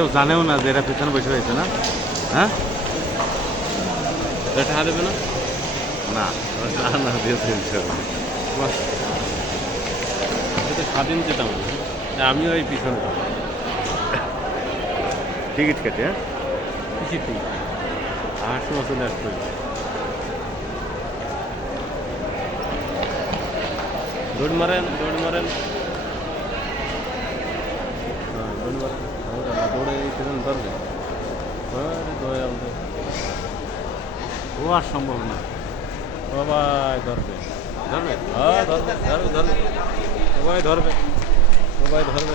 কেউ জানেও না যে এরা পিছনে বসে রয়েছে না। হ্যাঁ, টাকা দেবে না? না না দিয়েছে ইনশাল্লাহ। বাহ, এটা স্বাধীন যেতাম আমিও এই পিছনে টিকিট কেটে, হ্যাঁ শিখি আসার সময় চলে আসতে হবে। দৌড় মারেন, দৌড় মারেন, হ্যাঁ দৌড় মারেন, দৌড়ে পিছনে ধরবে। হ্যাঁ দৌড়ে আমাদের ও আর সম্ভব না। সবাই ধরবে, ধরবে? হ্যাঁ ধরবে, ধরবে, ধরবে, সবাই ধরবে, সবাই ধরবে।